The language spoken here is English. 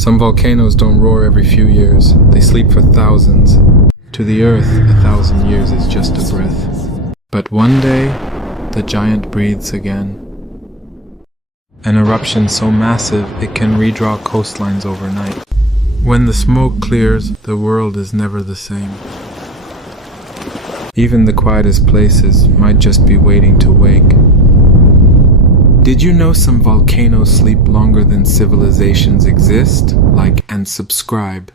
Some volcanoes don't roar every few years, they sleep for thousands. To the earth, 1,000 years is just a breath. But one day, the giant breathes again. An eruption so massive it can redraw coastlines overnight. When the smoke clears, the world is never the same. Even the quietest places might just be waiting to wake. Did you know some volcanoes sleep longer than civilizations exist? Like and subscribe.